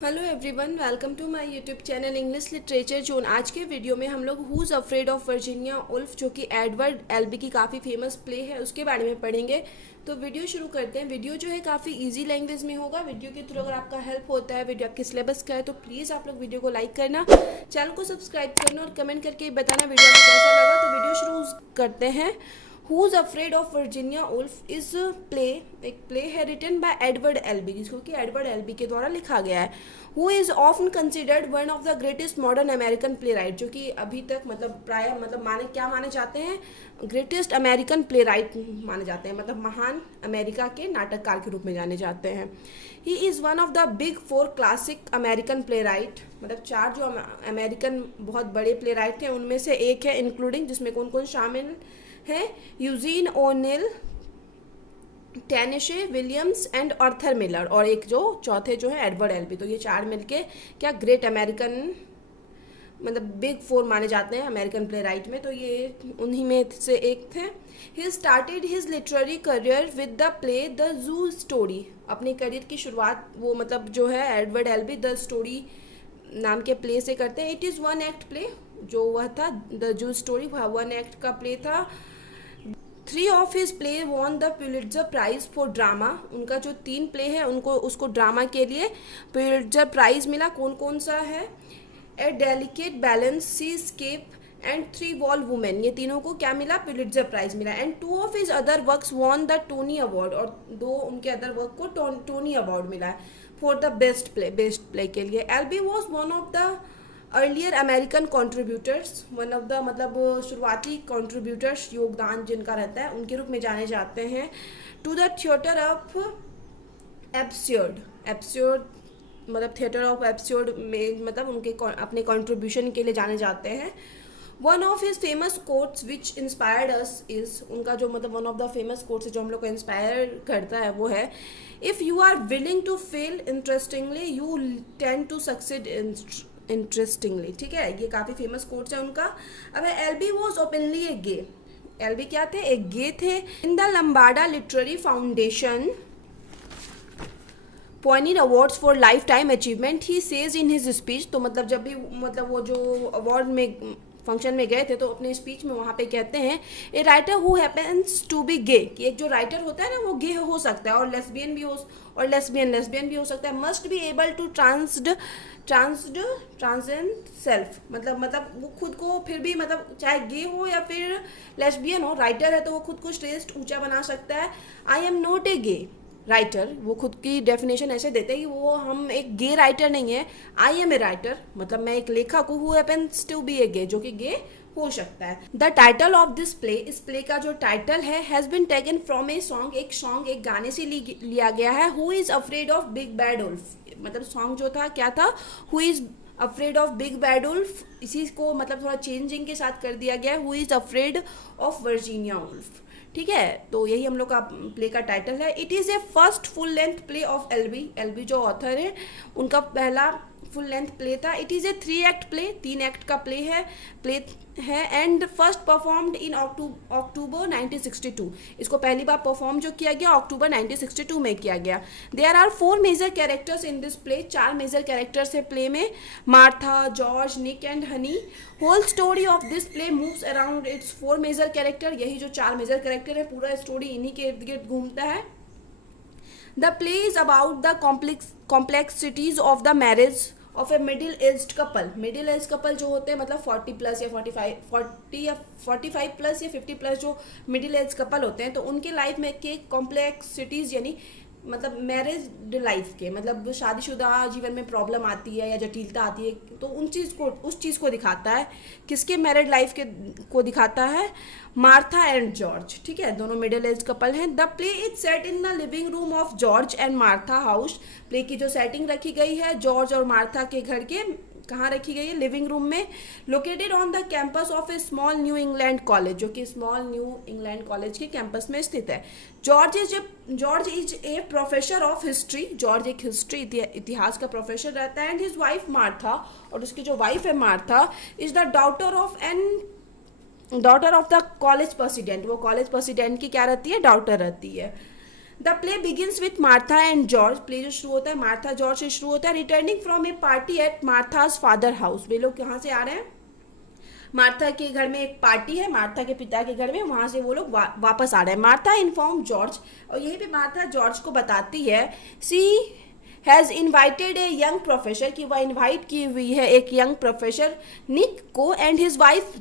Hello everyone, welcome to my YouTube channel English literature zone. आज के वीडियो में हम लोग who's afraid of Virginia Woolf, जो कि एडवर्ड एल्बी की काफ़ी फेमस प्ले है, उसके बारे में पढ़ेंगे। तो वीडियो शुरू करते हैं। वीडियो जो है काफ़ी इजी लैंग्वेज में होगा। वीडियो के थ्रू अगर आपका हेल्प होता है, वीडियो आपके सिलेबस का है, तो प्लीज़ आप लोग वीडियो को लाइक करना, चैनल को सब्सक्राइब करना और कमेंट करके बताना वीडियो में कैसा लगा। तो वीडियो शुरू करते हैं। Who's afraid of Virginia Woolf is play, एक प्ले है रिटन बाय एडवर्ड एल्बी, जिसको कि एडवर्ड एल्बी के द्वारा लिखा गया है। Who is often considered one of the greatest modern American playwright, जो कि अभी तक प्राय माने जाते हैं, ग्रेटेस्ट अमेरिकन प्ले राइट माने जाते हैं, मतलब महान अमेरिका के नाटककार के रूप में जाने जाते हैं। He is one of the big four classic American play right, मतलब चार जो अमेरिकन बहुत बड़े प्ले राइट थे उनमें से एक है, इंक्लूडिंग, जिसमें कौन कौन शामिल है, Eugene O'Neill, Tennessee Williams and Arthur Miller, और एक जो चौथे जो है एडवर्ड एल्बी। तो ये चार मिलके क्या ग्रेट अमेरिकन, मतलब बिग फोर माने जाते हैं अमेरिकन प्ले राइट में। तो ये उन्हीं में से एक थे। He started his literary career with the play the zoo story. अपने करियर की शुरुआत वो मतलब जो है एडवर्ड एल्बी द स्टोरी नाम के प्ले से करते हैं। It is one act play, जो वह था द जू स्टोरी, वह वन एक्ट का प्ले था। 3 of his play won the Pulitzer prize for drama. उनका जो 3 प्ले है उनको उसको ड्रामा के लिए पुलिट्जर प्राइज मिला। कौन कौन सा है, a delicate balance, seascape and 3 tall women, ये तीनों को क्या मिला, पुलिट्जर प्राइज मिला। And 2 of his other works won the Tony award, और 2 उनके अदर वर्क को टोनी अवार्ड मिला है फॉर द बेस्ट प्ले के लिए। Albee was one of the earlier American contributors, one of the मतलब शुरुआती कॉन्ट्रीब्यूटर्स, योगदान जिनका रहता है, उनके रूप में जाने जाते हैं। To the theatre of absurd, absurd मतलब थिएटर ऑफ एब्सर्ड में मतलब उनके अपने कॉन्ट्रीब्यूशन के लिए जाने जाते हैं। One of his famous quotes which inspired us is, उनका जो मतलब one of the famous quotes है जो हम लोग को इंस्पायर करता है वो है, if you are willing to fail interestingly you tend to succeed interestingly. ठीक है, ये काफ़ी फेमस कोट्स है उनका। अब Albee was openly a gay, Albee क्या थे, एक गे थे। In the Lambda literary foundation pioneer awards for lifetime achievement, he says in his speech. तो मतलब जब भी मतलब वो जो अवार्ड में फंक्शन में गए थे तो अपने स्पीच में वहाँ पे कहते हैं, a writer who happens to be gay, कि एक जो राइटर होता है ना वो गे हो सकता है और लेस्बियन भी हो, और लेस्बियन भी हो सकता है, must be able to transcend self, मतलब वो खुद को फिर भी मतलब चाहे गे हो या फिर लेस्बियन हो, राइटर है तो वो खुद को श्रेष्ठ ऊंचा बना सकता है। I am not a gay writer, वो खुद की डेफिनेशन ऐसे देते हैं कि वो हम एक गे राइटर नहीं है। आई एम ए राइटर, मतलब मैं एक लेखक हूँ, who happens to be a gay, जो कि गे हो सकता है। The title of this play, इस प्ले का जो टाइटल है, has been taken from a song, एक गाने से लिया गया है। Who is afraid of big bad wolf, मतलब सॉन्ग जो था क्या था, who is afraid of big bad wolf, इसी को मतलब थोड़ा चेंजिंग के साथ कर दिया गया है, who is afraid of Virginia Woolf. ठीक है, तो यही हम लोग का प्ले का टाइटल है। It is a first full length play of Elby, Elby जो ऑथर है उनका पहला फुल लेंथ प्ले था। It is a 3 act play, 3 act का प्ले है एंड फर्स्ट परफॉर्म्ड इन अक्टूबर 1962, इसको पहली बार परफॉर्म जो किया गया अक्टूबर 1962 में किया गया। There are 4 major characters in this play, 4 major characters है प्ले में, Martha, George, Nick and Honey. Whole story of this play moves around its 4 major character, यही जो 4 मेजर कैरेक्टर है पूरा स्टोरी इन्हीं के इर्द गिर्द घूमता है। The play is about the complexities of the marriage of a middle aged couple, middle age couple जो होते हैं मतलब 40 प्लस या 45 प्लस या 50 प्लस जो मिडिल एज कपल होते हैं, तो उनके लाइफ में के कॉम्प्लेक्सिटीज़ यानी मतलब मैरिज लाइफ के, मतलब शादीशुदा जीवन में प्रॉब्लम आती है या जटिलता आती है, तो उस चीज़ को दिखाता है। किसके मैरिड लाइफ के को दिखाता है, मार्था एंड जॉर्ज। ठीक है, दोनों मिडिल एज कपल हैं। The play is set in the living room of George and Martha house, play की जो सेटिंग रखी गई है जॉर्ज और मार्था के घर के, कहाँ रखी गई है, लिविंग रूम में। Located on the campus of A small new England college, जो कि स्मॉल न्यू इंग्लैंड कॉलेज के कैंपस में स्थित है। George is a professor of history, George एक हिस्ट्री इतिहास का प्रोफेसर रहता है। एंड हिज वाइफ मार्था, और उसकी जो वाइफ है Martha, is the daughter of the college president, वो कॉलेज प्रेसिडेंट की क्या रहती है, डॉटर रहती है। The play begins with Martha and George, play जो शुरू होता है मार्था जॉर्ज से शुरू होता है, returning from a party at Martha's father house. वे लोग कहाँ से आ रहे हैं, मार्था के घर में एक पार्टी है, मार्था के पिता के घर में, वहां से वो लोग वापस आ रहे हैं। मार्था इन्फॉर्म जॉर्ज, और यहीं पे मार्था जॉर्ज को बताती है, she has invited a young professor, कि वह इन्वाइट की हुई है एक यंग प्रोफेसर निक को and his wife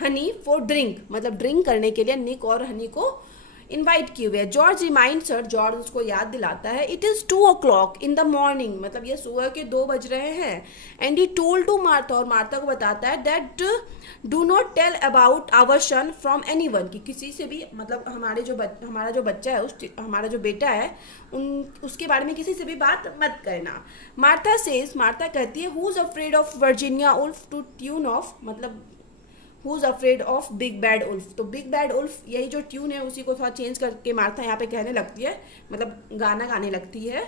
Honey for drink, मतलब ड्रिंक करने के लिए निक और हनी को इनवाइट किए हुए हैं। जॉर्ज रिमाइंड्स हर, जॉर्ज उसको याद दिलाता है, it is 2 o'clock in the morning, मतलब ये सुबह के 2 बज रहे हैं। And he told to Martha, और मार्था को बताता है, that do not tell about our son from anyone, कि किसी से भी, मतलब हमारा जो बच्चा है, हमारा जो बेटा है, उसके बारे में किसी से भी बात मत करना। मार्था सेज, मार्था कहती है, who is afraid of Virginia Woolf to tune of, मतलब who is afraid of big bad wolf, तो बिग बैड उल्फ यही जो ट्यून है उसी को थोड़ा चेंज करके मार्था यहाँ पे कहने लगती है, मतलब गाना गाने लगती है।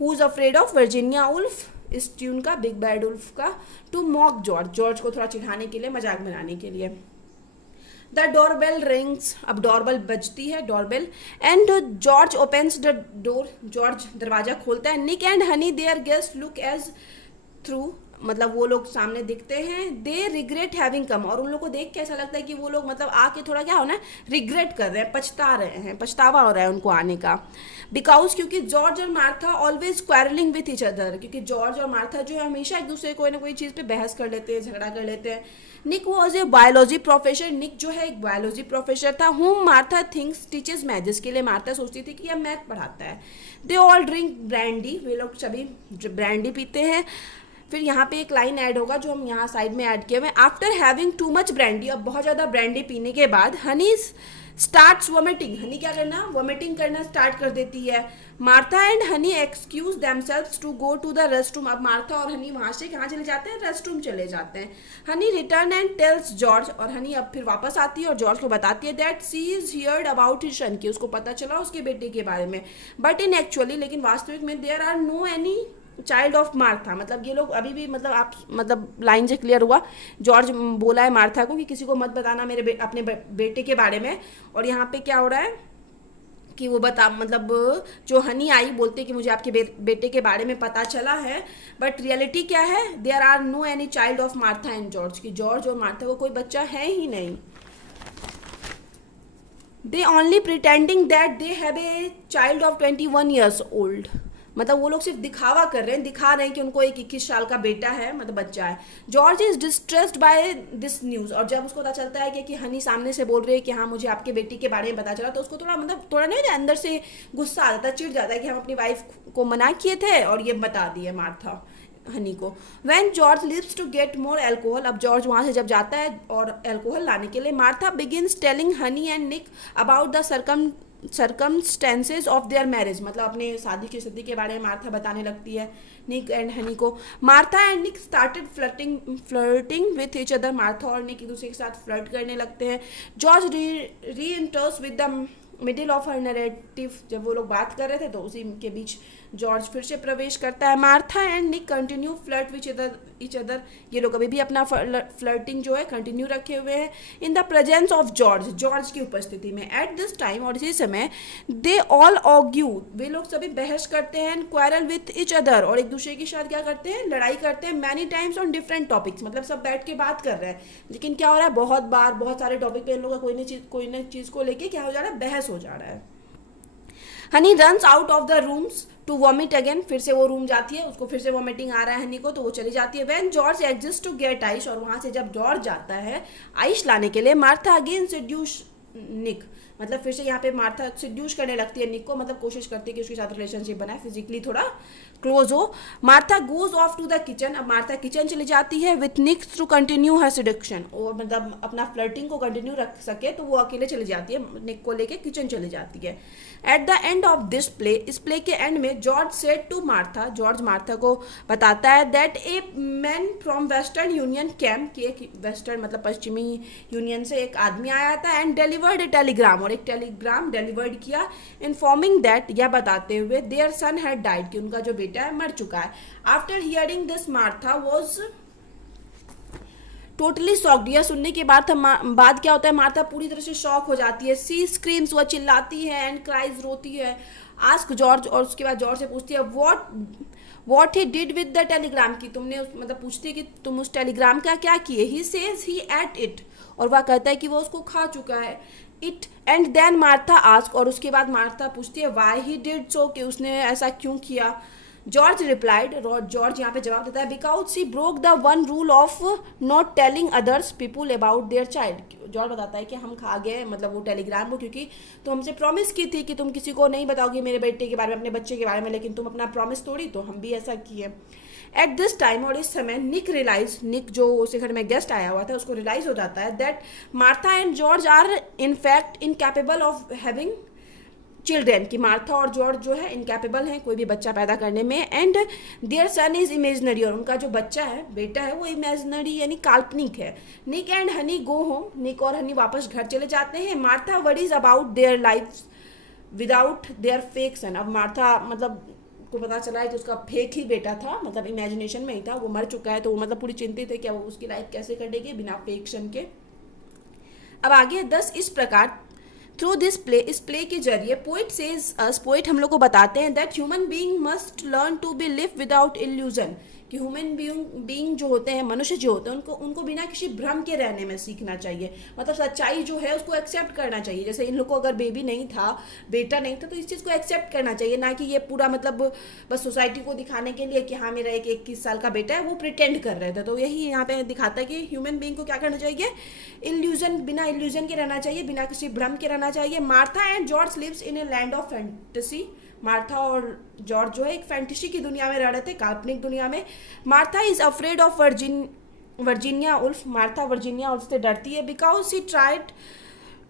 Who is afraid of Virginia Woolf, इस ट्यून का, बिग बैड उल्फ का, टू मॉक जॉर्ज, जॉर्ज को थोड़ा चिढ़ाने के लिए, मजाक बनाने के लिए। द डोरबेल रिंग्स, अब डोरबेल बजती है, doorbell, and George opens the door, George दरवाजा खोलता है। Nick and Honey their guest look as through, मतलब वो लोग सामने दिखते हैं। दे रिग्रेट हैविंग कम, और उन लोग को देख के ऐसा लगता है कि वो लोग मतलब आके थोड़ा क्या हो ना, रिग्रेट कर रहे हैं, पछता रहे हैं, पछतावा हो रहा है उनको आने का। बिकॉज क्योंकि जॉर्ज और Martha always quarrelling with each other, क्योंकि जॉर्ज और मार्था जो है हमेशा एक दूसरे कोई ना कोई चीज़ पे बहस कर लेते हैं, झगड़ा कर लेते हैं। निक वॉज ए बायोलॉजी प्रोफेसर, निक जो है एक बायोलॉजी प्रोफेसर था। हुम मार्था थिंक्स टीचर्स मैथ, जिसके लिए मार्था सोचती थी कि यह मैथ पढ़ाता है। दे ऑल ड्रिंक ब्रांडी, वे लोग सभी ब्रांडी पीते हैं। फिर यहाँ पे एक लाइन ऐड होगा जो हम यहाँ साइड में ऐड किए हुए, after having too much brandy, अब बहुत ज़्यादा ब्रांडी पीने के बाद, हनी स्टार्ट्स वोमिटिंग, हनी क्या करना, वोमिटिंग करना स्टार्ट कर देती है। Martha and Honey excuse themselves to go to the restroom, अब मार्था और हनी वहाँ से कहाँ चले जाते हैं, रेस्टरूम चले जाते हैं। Honey return and tells George, और हनी अब फिर वापस आती है और जॉर्ज को बताती है, that she is heard about his son, की उसको पता चला उसके बेटे के बारे में। बट इन एक्चुअली, लेकिन वास्तविक में, there are no any child of Martha, मतलब ये लोग अभी भी, मतलब आप, मतलब लाइन से क्लियर हुआ, जॉर्ज बोला है मार्था को कि किसी को मत बताना मेरे अपने बेटे के बारे में। और यहाँ पे क्या हो रहा है कि वो मतलब जो हनी आई बोलते कि मुझे आपके बेटे के बारे में पता चला है, बट रियलिटी क्या है, there are no any child of Martha and George, कि जॉर्ज और मार्था को कोई बच्चा है ही नहीं। They only pretending that they have a child of 21 years old, मतलब वो लोग सिर्फ दिखावा कर रहे हैं, दिखा रहे हैं कि उनको एक 21 साल का बेटा है, मतलब बच्चा है। George is distressed by this news, और जब उसको पता चलता है कि हनी सामने से बोल रही है कि हाँ मुझे आपके बेटी के बारे में पता चला, तो उसको थोड़ा, मतलब थोड़ा नहीं, अंदर से गुस्सा आ जाता है, चिढ़ जाता है कि हम अपनी वाइफ को मना किए थे और ये बता दिए मार्था हनी को। When George leaves to get more alcohol, अब जॉर्ज वहाँ से जब जाता है और एल्कोहल लाने के लिए, Martha begins telling Honey and Nick about the circumstances of their marriage, मतलब अपने शादी की स्थिति के बारे में मार्था बताने लगती है निक एंड हनी को। Martha and Nick started flirting with each other, Martha और निक एक दूसरे के साथ फ्लर्ट करने लगते हैं। जॉर्ज री इंटर्स with the middle of her narrative, जब वो लोग बात कर रहे थे तो उसी के बीच जॉर्ज फिर से प्रवेश करता है। Martha and Nick continue flirt with each other, ये लोग अभी भी अपना फ्लर्टिंग जो है कंटिन्यू रखे हुए हैं in the presence of George, George की उपस्थिति में। एट दिस टाइम, और इसी समय, दे ऑल ऑग्यू, वे लोग सभी बहस करते हैं, क्वारल विथ ईच अदर, और एक दूसरे के साथ क्या करते हैं, लड़ाई करते हैं, many times on different topics, मतलब सब बैठ के बात कर रहे हैं, लेकिन क्या हो रहा है, बहुत बार बहुत सारे टॉपिक पे इन लोगों का कोई ना चीज़ को लेके क्या हो जा रहा है, बहस हो जा रहा है। Honey runs out of the rooms to vomit again, फिर से वो रूम जाती है, उसको फिर से वॉमिटिंग आ रहा है हनी को, तो वो चली जाती है। When George exits to get ice, और वहाँ से जब जॉर्ज जाता है आइस लाने के लिए, मार्था अगेन सेड्यूस निक, मतलब फिर से यहाँ पे मार्था सेड्यूस करने लगती है निक को, मतलब कोशिश करती है कि उसके साथ रिलेशनशिप बनाए, फिजिकली थोड़ा क्लोज हो। Martha goes off to the kitchen, अब मार्था किचन चली जाती है with Nick to continue her seduction, और मतलब अपना फ्लर्टिंग को कंटिन्यू रख सके तो वो अकेले चली जाती है, निक को लेके किचन चली जाती है। At the end of this play, इस प्ले के एंड में, George said to Martha, George Martha को बताता है, that a man from Western Union came, कि एक वेस्टर्न मतलब पश्चिमी यूनियन से एक आदमी आया था, एंड डिलीवर्ड ए टेलीग्राम, और एक टेलीग्राम डिलीवर्ड किया, इन्फॉर्मिंग दैट, यह बताते हुए, देयर सन हैड डाइड, कि उनका जो बेटा है मर चुका है। After hearing this, Martha was totally shocked. यह सुनने के बाद क्या होता है, मार्था पूरी तरह से शॉक हो जाती है। सी स्क्रीम्स, वह चिल्लाती है, एंड क्राइज, रोती है। आस्क जॉर्ज, और उसके बाद जॉर्ज से पूछती है what he did with the Telegram, की तुमने मतलब पूछती है कि तुम उस टेलीग्राम का क्या किए। He says he at it, और वह कहता है कि वो उसको खा चुका है। It and then Martha ask, और उसके बाद मार्था पूछती है वाई ही डिड सो, कि उसने ऐसा क्यों किया। जॉर्ज रिप्लाइड, जॉर्ज यहाँ पे जवाब देता है because she broke the one rule of not telling others people about their child. George बताता है कि हम खा गए मतलब वो टेलीग्राम को, क्योंकि तुम हमसे प्रॉमिस की थी कि तुम किसी को नहीं बताओगी मेरे बेटे के बारे में, अपने बच्चे के बारे में, लेकिन तुम अपना प्रॉमिस तोड़ी, तो हम भी ऐसा किए। एट दिस टाइम, और इस समय निक जो उस घर में गेस्ट आया हुआ था उसको रियलाइज हो जाता है that Martha and George are in fact incapable of having children, कि मार्था और जॉर्ज जो है इनकैपेबल हैं कोई भी बच्चा पैदा करने में। And their son is imaginary, और उनका जो बच्चा है, बेटा है, वो इमेजनरी यानी काल्पनिक है। Nick and Honey go home, Nick और हनी वापस घर चले जाते हैं। Martha worries about their life without their fake son. अब मार्था मतलब को पता चला है कि उसका फेक ही बेटा था, मतलब इमेजिनेशन में ही था, वो मर चुका है, तो वो मतलब पूरी चिंतित है कि अब उसकी लाइफ कैसे कटेगी बिना फेक सन के। अब आगे 10 इस प्रकार थ्रू दिस प्ले, इस प्ले के जरिए पोइट सेज अस, पोइट हम लोग को बताते हैं that human being must learn to be live without illusion, कि ह्यूमन बीइंग जो होते हैं, मनुष्य जो होते हैं, उनको बिना किसी भ्रम के रहने में सीखना चाहिए। मतलब सच्चाई जो है उसको एक्सेप्ट करना चाहिए। जैसे इन लोग को अगर बेबी नहीं था, बेटा नहीं था, तो इस चीज़ को एक्सेप्ट करना चाहिए, ना कि ये पूरा मतलब बस सोसाइटी को दिखाने के लिए कि हाँ मेरा एक 21 साल का बेटा है, वो प्रिटेंड कर रहे थे। तो यही यहाँ पे दिखाता है कि ह्यूमन बीइंग को क्या करना चाहिए, बिना इल्यूजन के रहना चाहिए, बिना किसी भ्रम के रहना चाहिए। Martha and George lives in a land of fantasy, Martha और जॉर्ज जो है एक फैंटेसी की दुनिया में रह रहे थे, काल्पनिक दुनिया में। Martha is afraid of Virginia Woolf, Martha Virginia Woolf से डरती है because she tried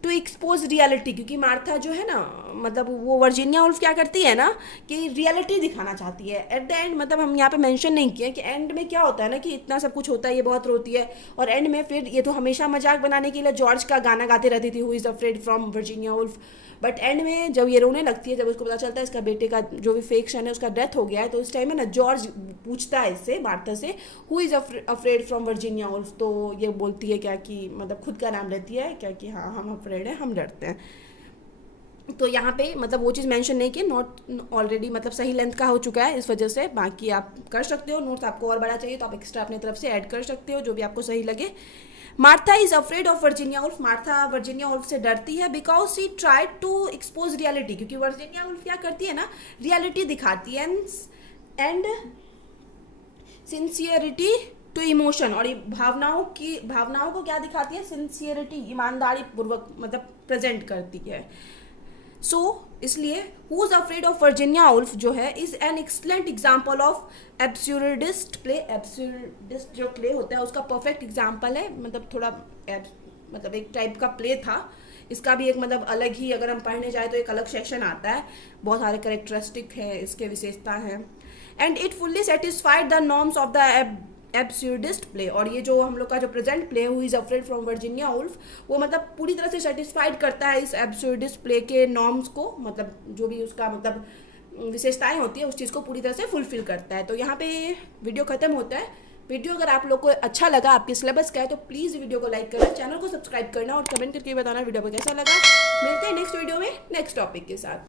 to expose reality, क्योंकि मार्था जो है ना मतलब वो वर्जीनिया उल्फ क्या करती है ना कि रियलिटी दिखाना चाहती है। एट द एंड मतलब हम यहाँ पे मेंशन नहीं किए कि एंड में क्या होता है ना कि इतना सब कुछ होता है, ये बहुत रोती है, और एंड में फिर ये तो हमेशा मजाक बनाने के लिए जॉर्ज का गाना गाते रहती थी, who is afraid from Virginia Woolf. But end में जब ये रोने लगती है, जब उसको पता चलता है इसका बेटे का जो भी फेक सन है उसका डेथ हो गया है, तो इस टाइम में ना जॉर्ज पूछता है इससे, मार्था से, who is afraid from Virginia Woolf. तो ये बोलती है क्या कि मतलब खुद का नाम लेती है क्या कि हाँ हम अफ्रेड हैं, हम डरते हैं। तो यहाँ पे मतलब वो चीज़ मेंशन नहीं की, नोट ऑलरेडी मतलब सही लेंथ का हो चुका है, इस वजह से बाकी आप कर सकते हो। नोट्स आपको और बड़ा चाहिए तो आप एक्स्ट्रा अपनी तरफ से ऐड कर सकते हो, जो भी आपको सही लगे। Martha is afraid of Virginia Woolf, Martha Virginia Woolf से डरती है because she tried to expose reality, क्योंकि वर्जीनिया उल्फ क्या करती है ना, रियलिटी दिखाती है एंड सिंसियरिटी टू इमोशन, और भावनाओं को क्या दिखाती है, सिंसियरिटी, ईमानदारी पूर्वक मतलब प्रेजेंट करती है। सो इसलिए who is afraid of Virginia Woolf जो है is an excellent example of absurdist play. Absurdist जो प्ले होता है उसका परफेक्ट एग्जाम्पल है, मतलब थोड़ा मतलब एक टाइप का प्ले था। इसका भी एक मतलब अलग ही अगर हम पढ़ने जाए तो एक अलग सेक्शन आता है, बहुत सारे कैरेक्टरिस्टिक है, इसके विशेषता है। And it fully satisfied the norms of the absurdist play, और ये जो हम लोग का जो present play who is afraid from Virginia Woolf, वो मतलब पूरी तरह से सेटिस्फाइड करता है इस एब्सुर्डिस्ट प्ले के नॉर्म्स को, मतलब जो भी उसका मतलब विशेषताएं होती है उस चीज़ को पूरी तरह से फुलफिल करता है। तो यहाँ पे वीडियो खत्म होता है। वीडियो अगर आप लोग को अच्छा लगा, आपके सिलेबस का है, तो प्लीज़ वीडियो को लाइक करना, चैनल को सब्सक्राइब करना और कमेंट करके बताना वीडियो को कैसा लगा। मिलते हैं नेक्स्ट वीडियो में नेक्स्ट टॉपिक के साथ।